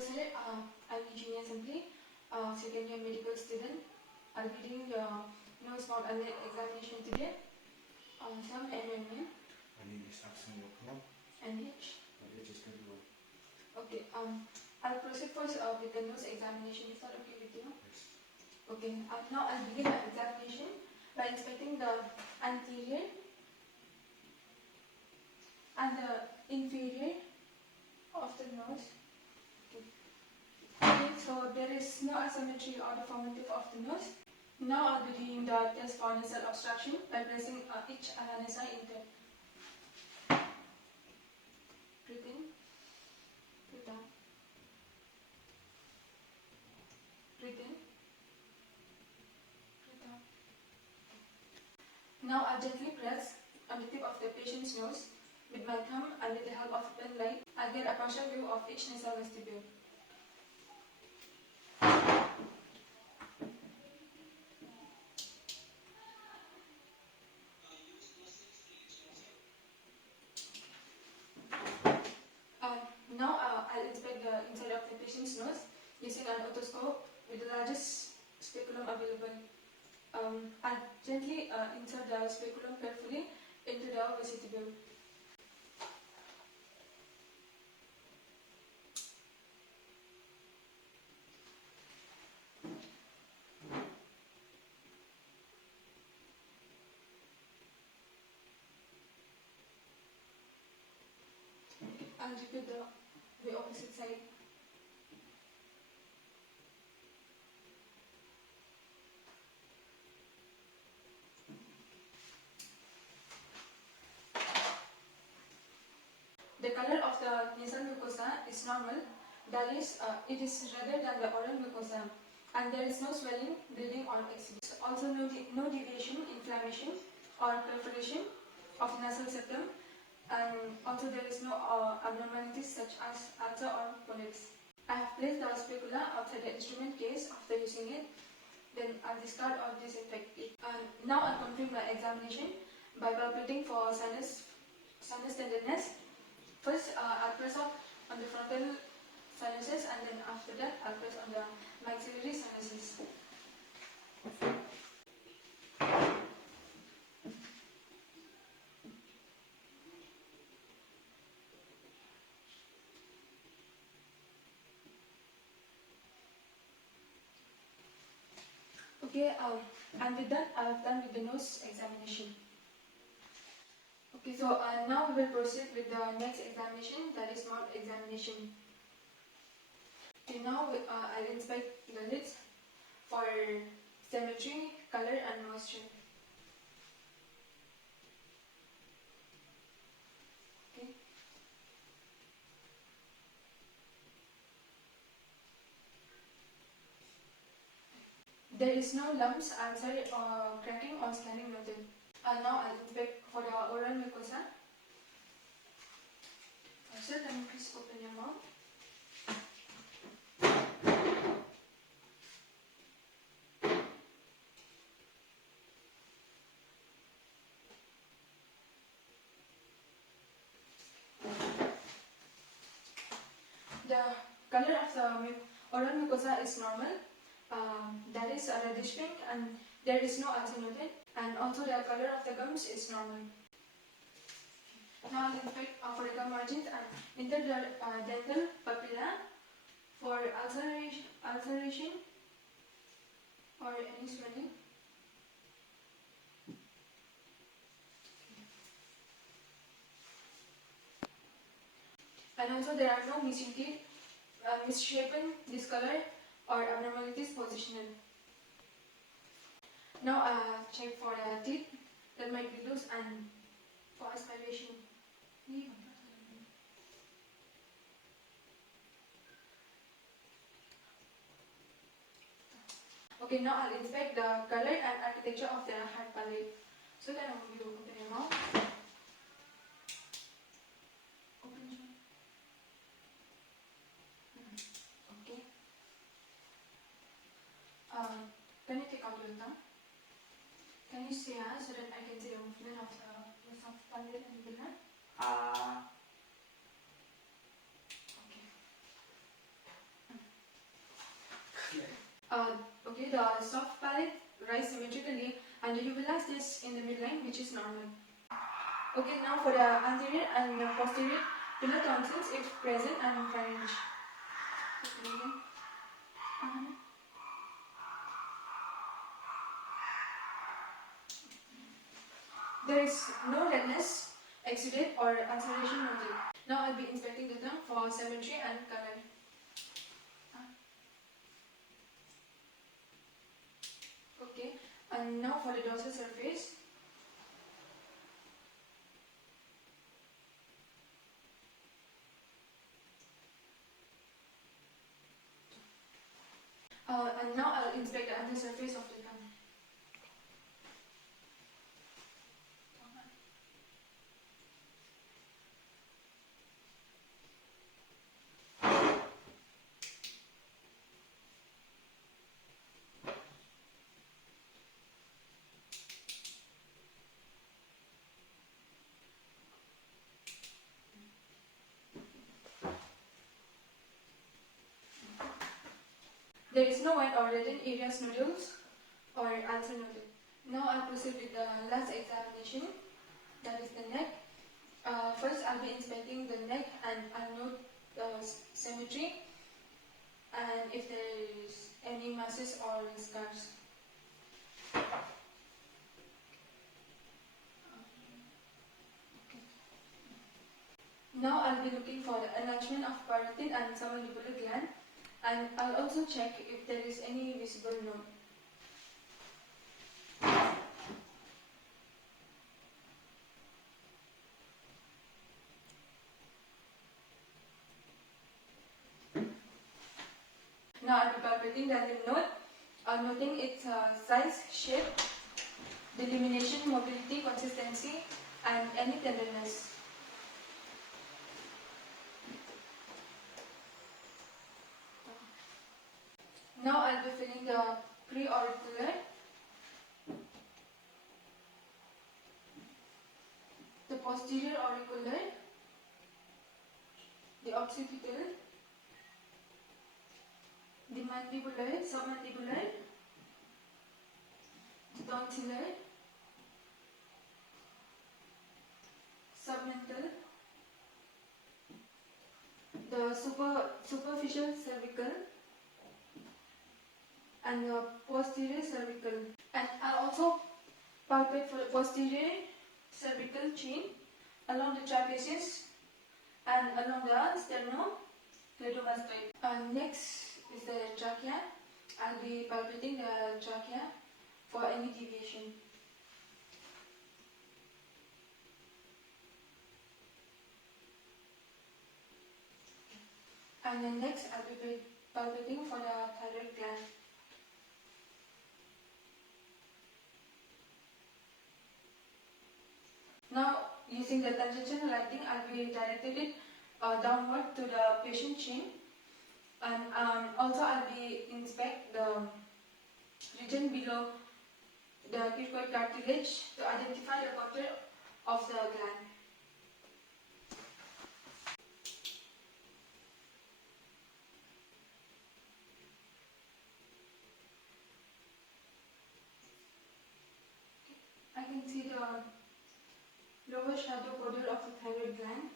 myself, I'm Euginia Sympli, second year medical student. I'll be doing the nose mouth and neck examination today. Some enrollment. And is asking your club. And H. And H is 21. Okay. I'll proceed first with the nose examination. Is that okay with you? Yes. Okay. Now I'll begin the examination by inspecting the anterior and the inferior of the nose. Okay, so there is no asymmetry or deformity of the nose. Now I'll be doing the test for nasal obstruction by pressing each nasal intake. Breathe in, breathe out. Breathe in, breathe out. Now I'll gently press on the tip of the patient's nose with my thumb and with the help of a pen light. I'll get a partial view of each nasal vestibule. Now I'll inspect the inside of the patient's nose using an otoscope with the largest speculum available. I'll gently insert the speculum carefully into the vestibule. I'll repeat the opposite side. The color of the nasal mucosa is normal, that is, it is redder than the oral mucosa, and there is no swelling, bleeding or exudation. Also no deviation, inflammation or perforation of nasal septum, and also there is no abnormalities such as ulcer or polyps. I have placed the specula outside the instrument case after using it, then I'll discard or disinfect it. And now I'll complete my examination by palpating for sinus tenderness. First, I'll press up on the frontal sinuses, and then after that, I'll press on the maxillary sinuses. Okay, and with that, I've done with the nose examination. Okay, so now we will proceed with the next examination, that is mouth examination. Okay, now I'll inspect the lids for symmetry, color and moisture. Okay. There is no lumps, ulcer, or cracking or scanning method. Now I'll inspect for the oral mucosa. Sir, can you please open your mouth? The color of the oral mucosa is normal. That is a reddish pink, and there is no ulcer noted. And also the color of the gums is normal. Now I'll inspect for the gum margins and interdental papilla for ulceration or any swelling. And also there are no missing teeth, misshapen, discolor or abnormalities positional. Now check for the teeth that might be loose and for aspiration. Okay, now I'll inspect the color and architecture of the hard palate. So then you open your mouth. Open your mouth. Okay. Can you take out your tongue? Can you say so that I can see the movement of the soft palate and the hand? Okay. make the soft palate rise symmetrically and the uvula stays in the midline, which is normal. Okay, now for the anterior and the posterior pillar tonsils if present and pharynx. There is no redness, exudate or ulceration noted. Now I'll be inspecting the tongue for symmetry and color. Okay, and now for the dorsal surface. And now I'll inspect the under surface of the tongue. There is no white or reddened areas nodules or ulcer noted. Now I'll proceed with the last examination, that is the neck. First I'll be inspecting the neck and I'll note the symmetry and if there is any masses or scars. Now I'll be looking for the enlargement of parotid and submandibular gland, and I'll also check if there is any visible node. Now I'll be palpating the lymph node, noting its size, shape, delimitation, mobility, consistency, and any tenderness. Now I'll be filling the preauricular, the posterior auricular, the occipital, the mandibular, submandibular, the tonsillar, submental, the superficial cervical, and the posterior cervical. And I'll also palpate for the posterior cervical chain along the trapezius and along the sternocleidomastoid. Next is the trachea. I'll be palpating the trachea for any deviation. And then next I'll be palpating for the thyroid gland. Now, using the tangential lighting, I'll be directed it downward to the patient chin, and also I'll be inspect the region below the cricoid cartilage to identify the contour of the gland. I can see the lower shadow border of the thyroid gland.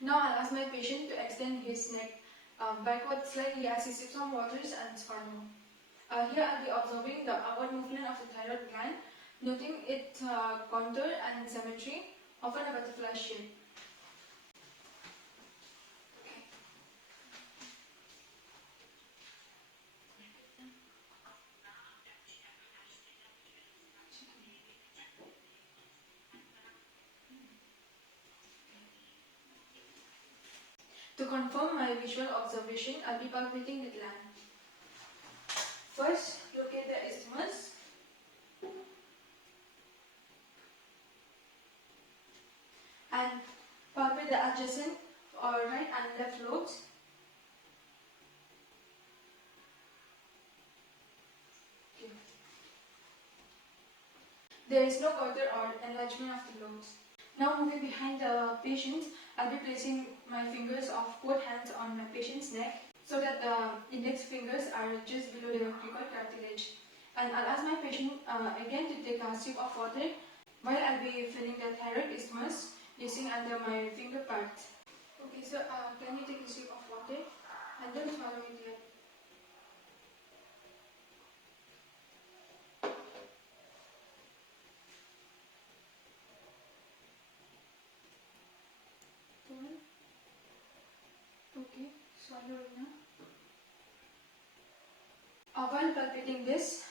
Now I'll ask my patient to extend his neck backward slightly as he sips some waters and swallow. Here I'll be observing the upward movement of the thyroid gland, noting its contour and symmetry, often a butterfly shape. To confirm my visual observation, I'll be palpating the gland. First, locate the isthmus. And palpate the adjacent or right and left lobes. Okay. There is no goiter or enlargement of the lobes. Now moving behind the patient, I'll be placing my fingers of both hands on my patient's neck so that the index fingers are just below the cricoid cartilage. And I'll ask my patient again to take a sip of water while I'll be filling the thyroid isthmus using under my finger part. Okay, so can you take a sip of water and don't swallow it yet. One. Okay, swallow it now. While palpating this,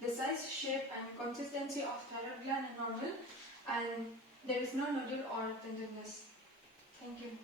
the size, shape and consistency of thyroid gland are normal and there is no nodule or tenderness. Thank you.